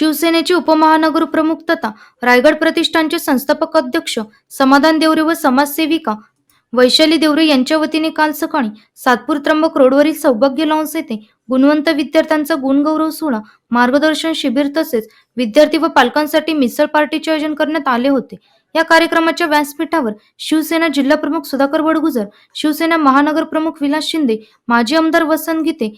शिवसेनेचे उपमहानगर प्रमुख तथा रायगड प्रतिष्ठानचे संस्थापक अध्यक्ष समाधान देवरे व समाजसेविका वैशाली देवरे यांच्या वतीने काल सकाळी सातपूर त्र्यंबक रोडवरील सौभाग्य लॉन्स येथे गुणवंत विद्यार्थ्यांचा गुणगौरव सोहळा मार्गदर्शन शिबिर तसेच विद्यार्थी व पालकांसाठी मिसळ पार्टीचे आयोजन करण्यात आले होते. या कार्यक्रमाच्या व्यासपीठावर शिवसेना जिल्हा प्रमुख सुधाकर बडगुजर शिवसेना महानगर प्रमुख विलास शिंदे माजी आमदार वसंत गीते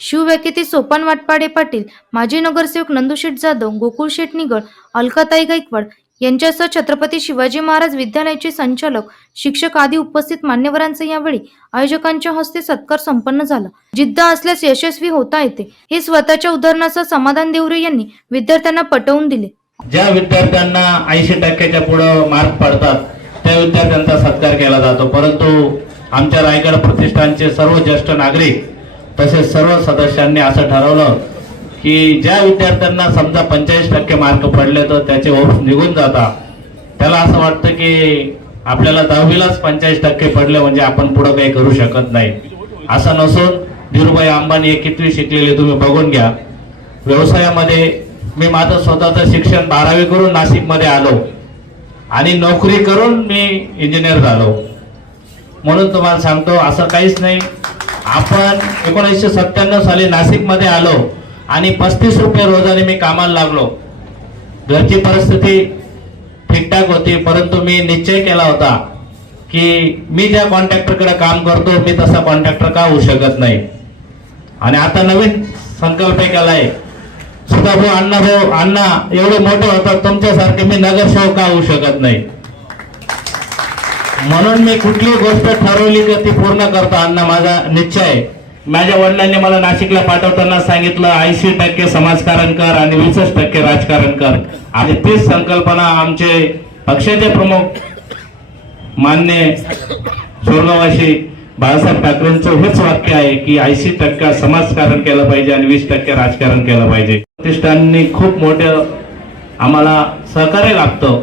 शिवव्याकेती सोपान वाटपाडे पाटील माजी नगरसेवक नंदुशेठ जाधव गोकुळ शेठ निगड अलकाताई गायकवाड यांच्यासह छत्रपती शिवाजी महाराज विद्यालयाचे संचालक शिक्षक आदी उपस्थित मान्यवरांचा यावेळी आयोजकांच्या हस्ते सत्कार संपन्न झाला. जिद्द असल्यास यशस्वी होता येते. हे स्वतःच्या उदाहरणासह समाधान देवरे यांनी विद्यार्थ्यांना पटवून दिले. ज्या विद्यार्थ्यांना ऐंशी टक्क्याच्या पुढं मार्क पडतात त्या विद्यार्थ्यांचा सत्कार केला जातो. परंतु आमच्या रायगड प्रतिष्ठानचे सर्व ज्येष्ठ नागरिक तसेच सर्व सदस्यांनी असं ठरवलं की ज्या विद्यार्थ्यांना समजा पंचेचाळीस टक्के मार्क पडले तर त्याचे होप्स निघून जातात. त्याला असं वाटतं की आपल्याला दहावीलाच पंचेचाळीस टक्के पडले म्हणजे आपण पुढं काही करू शकत नाही. असं नसून धीरुभाई अंबानी हे कितवी शिकलेले तुम्ही बघून घ्या. व्यवसायामध्ये मी माझं स्वतःचं शिक्षण बारावी करून नाशिकमध्ये आलो. आणि नोकरी करून मी इंजिनियर झालो. म्हणून तुम्हाला सांगतो असं काहीच नाही. आपण एकोणीसशे सत्त्याण्णव साली नाशिकमध्ये आलो आणि पस्तीस रुपये रोजाने मी कामाला लागलो. घरची परिस्थिती ठीकठाक होती परंतु मी निश्चय केला होता की मी ज्या कॉन्ट्रॅक्टरकडे काम करतो मी तसा कॉन्ट्रॅक्टर का होऊ शकत नाही. आणि आता नवीन संकल्प केलाय सुद्धा भाऊ अण्णा भाऊ अण्णा एवढे मोठे होतात तुमच्यासारखे मी नगरसेवक का होऊ शकत नाही? म्हणून मी कुठली गोष्ट ठरवली तर ती पूर्ण करतो अण्णा माझा निश्चय आहे. माझ्या वडिलांनी मला नाशिकला पाठवताना सांगितलं ऐंशी टक्के समाजकारण कर आणि वीसच टक्के राजकारण कर. आणि तीच संकल्पना आमचे पक्षाचे प्रमुख मान्य स्वर्गवासी बाळासाहेब ठाकरेंचं हेच वाक्य आहे की ऐंशी टक्का समाजकारण केलं पाहिजे आणि वीस टक्के राजकारण केलं पाहिजे. प्रतिष्ठाननी खूप मोठं आम्हाला सहकार्य लागतं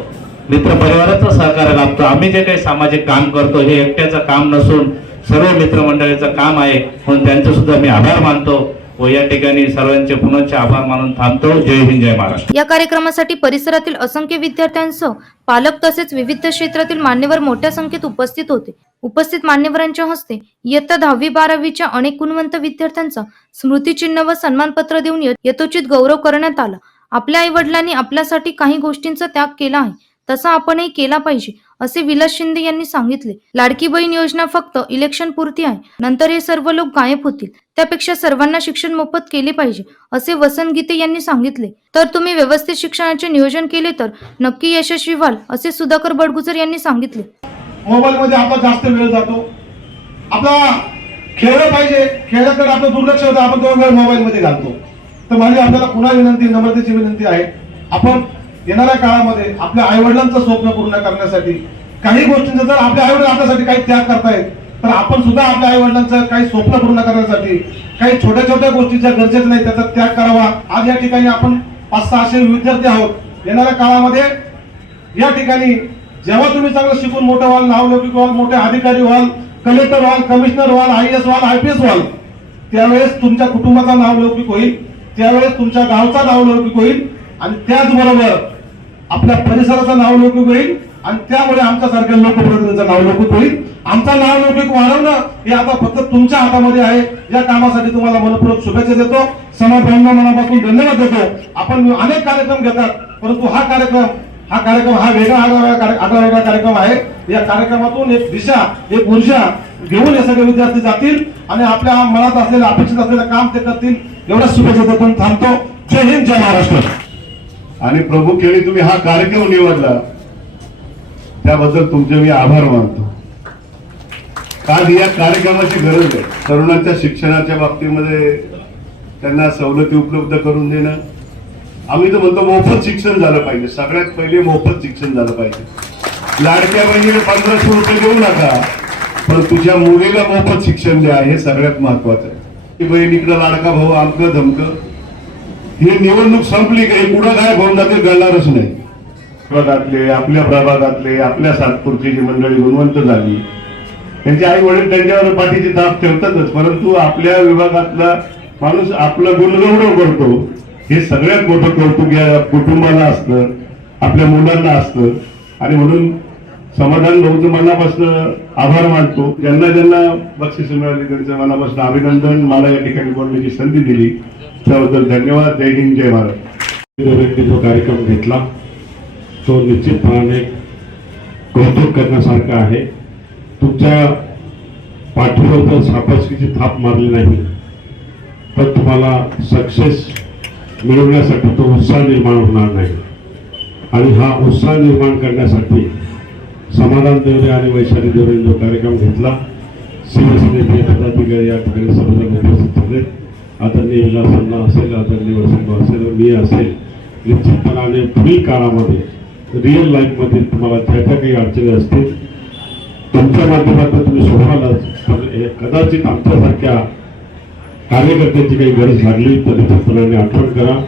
मित्र परिवाराचं सहकार्य लागतं आम्ही जे काही सामाजिक काम करतो हे एकट्याचं काम नसून सर्व मित्रमंडळीचं काम आहे. म्हणून त्यांचं सुद्धा मी आभार मानतो व या ठिकाणी सर्वांचे पुनश्च आभार मानून थांबतो. जय हिंद जय महाराष्ट्र. या कार्यक्रमासाठी परिसरातील असंख्य विद्यार्थ्यांसह पालक तसेच विविध क्षेत्रातील मान्यवर मोठ्या संख्येत उपस्थित होते. उपस्थित मान्यवरांच्या हस्ते इयत्ता दहावी बारावीच्या अनेक गुणवंत विद्यार्थ्यांचा स्मृतिचिन्ह व सन्मानपत्र देऊन यथोचित गौरव करण्यात आला. आपल्या आई वडिलांनी आपल्यासाठी काही गोष्टींचा त्याग केला आहे. तसा आपणही केला पाहिजे असे विलास शिंदे यांनी सांगितले. लाडकी बहीण योजना फक्त इलेक्शन पुरती आहे. नंतर हे सर्व लोक गायब होतील. त्यापेक्षा सर्वांना शिक्षण मोफत केले पाहिजे असे वसंत गीते यांनी सांगितले. तर तुम्ही व्यवस्थित शिक्षणाचे नियोजन केले तर नक्की यशस्वी व्हाल असे सुधाकर बडगुजर यांनी सांगितले. मोबाईल मध्ये आपला जास्त वेळ जातो. आपला खेळलं पाहिजे. खेळाकडे आपलं दुर्लक्ष होतं. आपण दोन वेळ मोबाईल मध्ये घालतो. तर माझी आपल्याला पुन्हा विनंती नम्रतेची विनंती आहे. आपण येणाऱ्या काळामध्ये आपल्या आईवडिलांचं स्वप्न पूर्ण करण्यासाठी काही गोष्टींचं जर आपल्या आईवडील आपल्यासाठी काही त्याग करतायत तर आपण सुद्धा आपल्या आईवडिलांचं काही स्वप्न पूर्ण करण्यासाठी काही छोट्या छोट्या गोष्टीच्या गरजेचं नाही त्याचा त्याग करावा. आज या ठिकाणी आपण पाच सहाशे विद्यार्थी आहोत. येणाऱ्या काळामध्ये या ठिकाणी जेव्हा तुम्ही चांगलं शिकून मोठं व्हाल नावलौकिक व्हाल मोठे अधिकारी व्हाल कलेक्टर व्हाल कमिशनर व्हाल आय एस व्हाल आय पी एस व्हाल त्यावेळेस तुमच्या कुटुंबाचा नावलौकिक होईल त्यावेळेस तुमच्या गावचा नावलौकिक होईल आणि त्याचबरोबर आपल्या परिसराचं नाव लौकिक होईल आणि त्यामुळे आमच्यासारख्या लोकप्रतिनिधीचं नावलौकिक होईल. आमचा नाव लौकिक वाढवणं हे आता फक्त तुमच्या हातामध्ये आहे. या कामासाठी तुम्हाला मनपूर्वक शुभेच्छा देतो. समाजांना मनापासून धन्यवाद देतो. आपण अनेक कार्यक्रम घेतात परंतु हा कार्यक्रम हा कार्यक्रम हा वेगळा आगळा वेगळा कार्यक्रम आहे. या कार्यक्रमातून एक दिशा एक ऊर्जा घेऊन हे सगळे विद्यार्थी जातील आणि आपल्या मनात असलेलं अपेक्षित असलेलं काम ते करतील. एवढ्या शुभेच्छा देतो थांबतो. जय हिंद जय महाराष्ट्र. आणि प्रभू केळी तुम्ही हा कार्यक्रम निवडला त्याबद्दल तुमचे मी आभार मानतो. आज या कार्यक्रमाची गरज आहे. तरुणांच्या शिक्षणाच्या बाबतीमध्ये त्यांना सवलती उपलब्ध करून देणं. आम्ही तर म्हणतो मोफत शिक्षण झालं पाहिजे. सगळ्यात पहिले मोफत शिक्षण झालं पाहिजे. लाडक्या बहिणीने पंधराशे रुपये देऊ नका पण तुझ्या मुलीला मोफत शिक्षण द्या हे सगळ्यात महत्वाचं आहे. की बहीण इकडं लाडका भाऊ आमकं धमकं. ही निवडणूक संपली का? पुढं काय होऊन घडणारच नाही. प्रभागातले आपल्या प्रभागातले आपल्या सातपूरची जी मंडळी गुणवंत झाली त्यांचे आई वडील त्यांच्यावर पाठीची दाब ठेवतातच परंतु आपल्या विभागातला माणूस आपलं गुणगौरव करतो. हे सगळ्यात मोठं कौतुक या कुटुंबाला असतं आपल्या मुलांना असतं. आणि म्हणून समाधान भाऊचं मनापासून आभार मानतो. ज्यांना ज्यांना बक्षीस मिळाली त्यांचं मनापासून अभिनंदन. मला या ठिकाणी बोलण्याची संधी दिली. त्याबद्दल धन्यवाद. जय हिंद जय महाराज व्यक्ती जो कार्यक्रम घेतला. तो निश्चितपणाने कौतुक करण्यासारखा आहे. तुमच्या पाठीवर तर थाप मारली नाही पण तुम्हाला सक्सेस मिळवण्यासाठी तो उत्साह निर्माण होणार नाही. आणि हा उत्साह निर्माण करण्यासाठी समाधान देवरे आणि वैशाली देवरे जो कार्यक्रम घेतला शिवसेनेचे पदाधिकारी या ठिकाणी सर्वजण उपस्थित झाले आदरणीय विलासांना असेल आदरणीय वसंत असेल मी असेल निश्चितपणाने पुढील काळामध्ये रिअल लाईफमध्ये तुम्हाला ज्या ज्या काही अडचणी असतील तुमच्या माध्यमातून तुम्ही सोडवालच पण म्हणजे कदाचित आमच्यासारख्या कार्यकर्त्यांची काही गरज लागली तर निश्चितपणाने आठवण करा.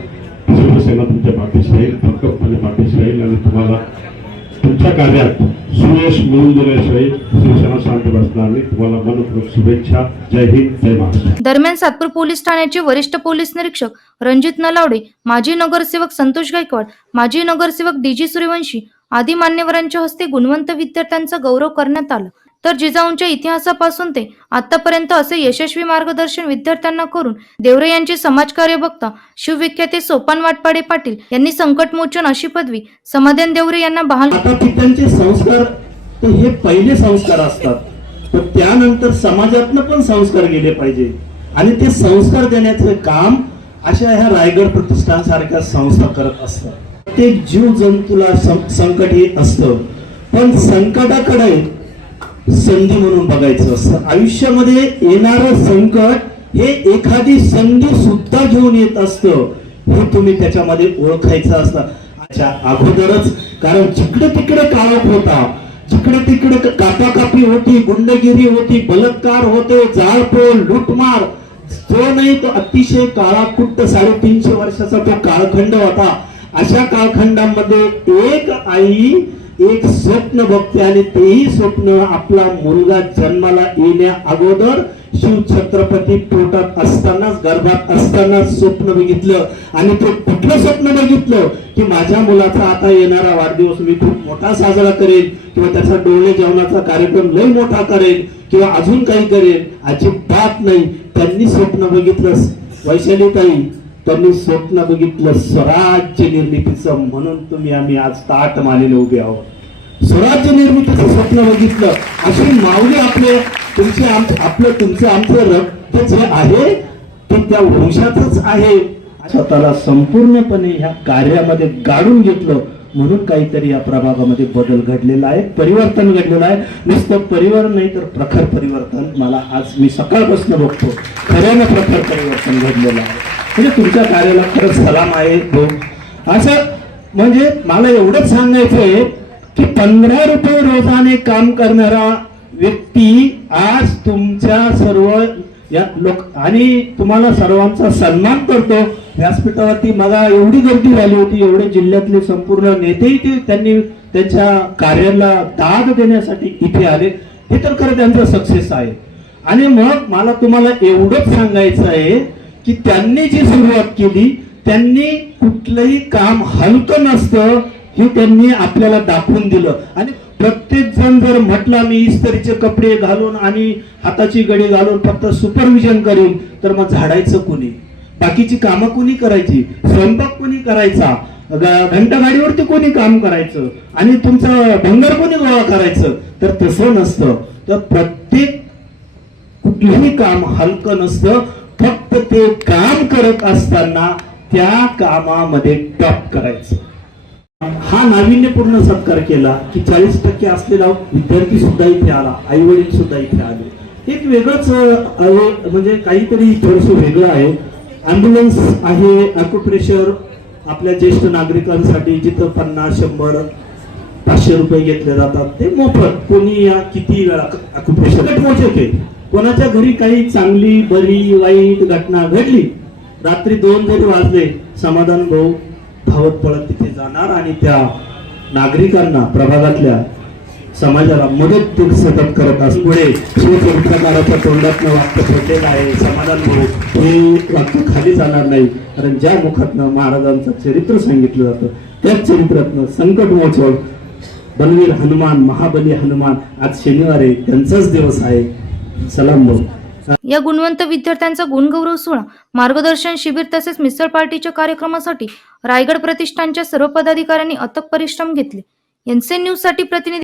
शिवसेना तुमच्या पाठीशी राहील भक्कमपणे पाठीशी राहील आणि तुम्हाला तुमच्या कार्यात सुयश मिळून दिल्याशिवाय शिवसेना शांत बसणार नाही. तुम्हाला मनपूर्वक शुभेच्छा. जय हिंद जय महाराष्ट्र. दरम्यान सातपूर पोलीस ठाण्याचे वरिष्ठ पोलीस निरीक्षक रणजित नलावडे माजी नगरसेवक संतोष गायकवाड माजी नगरसेवक डी जी सूर्यवंशी आदी मान्यवरांच्या हस्ते गुणवंत विद्यार्थ्यांचा गौरव करण्यात आला. तर जिजाऊंच्या इतिहासापासून ते आतापर्यंत असे यशस्वी मार्गदर्शन विद्यार्थ्यांना करून देवरे यांचे समाजकार्य बघता शिवविख्याते सोपान वाटपाडे पाटील यांनी संकटमोचन अशी पदवी समाधान देवरे यांना बहाल संस्कार तर हे पहिले संस्कार असतात. तर त्यानंतर समाजातनं पण संस्कार गेले पाहिजे. आणि ते संस्कार देण्याचं काम अशा ह्या रायगड प्रतिष्ठान सारख्या संस्था करत असतात. ते जीव जंतूला संकट येत असतं. पण संकटाकडे संधी म्हणून बघायचं असतं. आयुष्यामध्ये येणारं संकट हे एखादी संधी सुद्धा घेऊन येत असतं. हे तुम्ही त्याच्यामध्ये ओळखायचं असतं. अच्छा अगोदरच कारण जिकडे तिकडे काळोख होता जिकडे तिकडे कापाकापी होती गुंडगिरी होती बलात्कार होते जाळपोळ लुटमार जो नाही तो अतिशय काळाकुट्ट साडेतीनशे वर्षाचा तो काळखंड होता. अशा काळखंडामध्ये एक आई एक स्वप्न बघते आणि तेही स्वप्न आपला मुलगा जन्माला येण्या अगोदर शिव छत्रपती पोटात असतानाच गर्भात असतानाच स्वप्न बघितलं. आणि ते कुठलं स्वप्न बघितलं? की माझ्या मुलाचा आता येणारा वाढदिवस मी खूप मोठा साजरा करेन किंवा त्याचा डोळे जेवणाचा कार्यक्रम लय मोठा करेन किंवा अजून काही करेन. अजिबात नाही. त्यांनी स्वप्न बघितलं. वैशालीताई त्यांनी स्वप्न बघितलं स्वराज्य निर्मितीचं. म्हणून तुम्ही आम्ही आज ताट मानेने उभे आहोत. स्वराज्य निर्मितीचं स्वप्न बघितलं. अशी माऊली आपले तुमचे आपलं तुमचं आमचं रक्त जे आहे ते त्या वंशातच आहे. स्वतःला संपूर्णपणे ह्या कार्यामध्ये गाडून घेतलं. म्हणून काहीतरी या प्रभागामध्ये बदल घडलेला आहे परिवर्तन घडलेलं आहे. नुसतं परिवर्तन नाही तर प्रखर परिवर्तन. मला आज मी सकाळपासून बघतो. खऱ्यानं प्रखर परिवर्तन घडलेलं आहे. म्हणजे तुमच्या कार्याला खरंच सलाम आहे भाऊ असं म्हणजे मला एवढंच सांगायचंय की पंधरा रुपये रोजाने काम करणारा व्यक्ती आज तुमच्या सर्व या लोक आणि तुम्हाला सर्वांचा सन्मान करतो. व्यासपीठावरती मला एवढी गर्दी झाली होती एवढे जिल्ह्यातले संपूर्ण नेतेही ते त्यांनी त्यांच्या कार्याला दाद देण्यासाठी इथे आले. हे तर खरं त्यांचं सक्सेस आहे. आणि मग मला तुम्हाला एवढंच सांगायचं आहे की त्यांनी जी सुरुवात केली त्यांनी कुठलंही काम हलकं नसतं हे त्यांनी आपल्याला दाखवून दिलं. आणि प्रत्येक जण जर म्हटला मी इस्त्रीचे कपडे घालून आणि हाताची गडी घालून फक्त सुपरविजन करीन तर मग झाडायचं कोणी? बाकीची कामं कोणी करायची? स्वयंपाक कोणी करायचा? घंटागाडीवरती कोणी काम करायचं? आणि तुमचं भंगार कोणी गोळा करायचं? तर तसं नसतं. तर प्रत्येक कुठलंही काम हलकं नसतं. फक्त ते काम करत असताना त्या कामामध्ये टॉप करायचं. हा नाविन्यपूर्ण सत्कार केला की चाळीस टक्के असलेला विद्यार्थी सुद्धा इथे आला आई वडील सुद्धा इथे आले. एक वेगळंच म्हणजे काहीतरी थोडस वेगळं आहे. अँब्युलन्स आहे अॅक्युप्रेशर आपल्या ज्येष्ठ नागरिकांसाठी जिथं पन्नास शंभर पाचशे रुपये घेतले जातात. ते मोफत कोणी या किती वेळा अॅक्युप्रेशर मोजत कोणाच्या घरी काही चांगली बरी वाईट घटना घडली रात्री दोन जरी वाजले समाधान भाऊ धावत पळत तिथे जाणार आणि त्या नागरिकांना प्रभागातल्या समाजाला मदत सतत करत असल्यामुळे पुढे शिवचरित्रकाराच्या तोंडातनं वाक्य पडलेलं आहे समाधान भाऊ हे वाक्य खाली जाणार नाही कारण ज्या मुखातनं महाराजांचं चरित्र सांगितलं जातं त्याच चरित्रातनं संकट मोचव बलवीर हनुमान महाबली हनुमान आज शनिवार आहे त्यांचाच दिवस आहे. सलाम या गुणवंत विद्यार्थ्यांचा गुणगौरव सोहळा मार्गदर्शन शिबिर तसेच मिसळ पार्टीच्या कार्यक्रमासाठी रायगड प्रतिष्ठानच्या सर्व पदाधिकाऱ्यांनी अथक परिश्रम घेतले. एनसीएन न्यूजसाठी प्रतिनिधी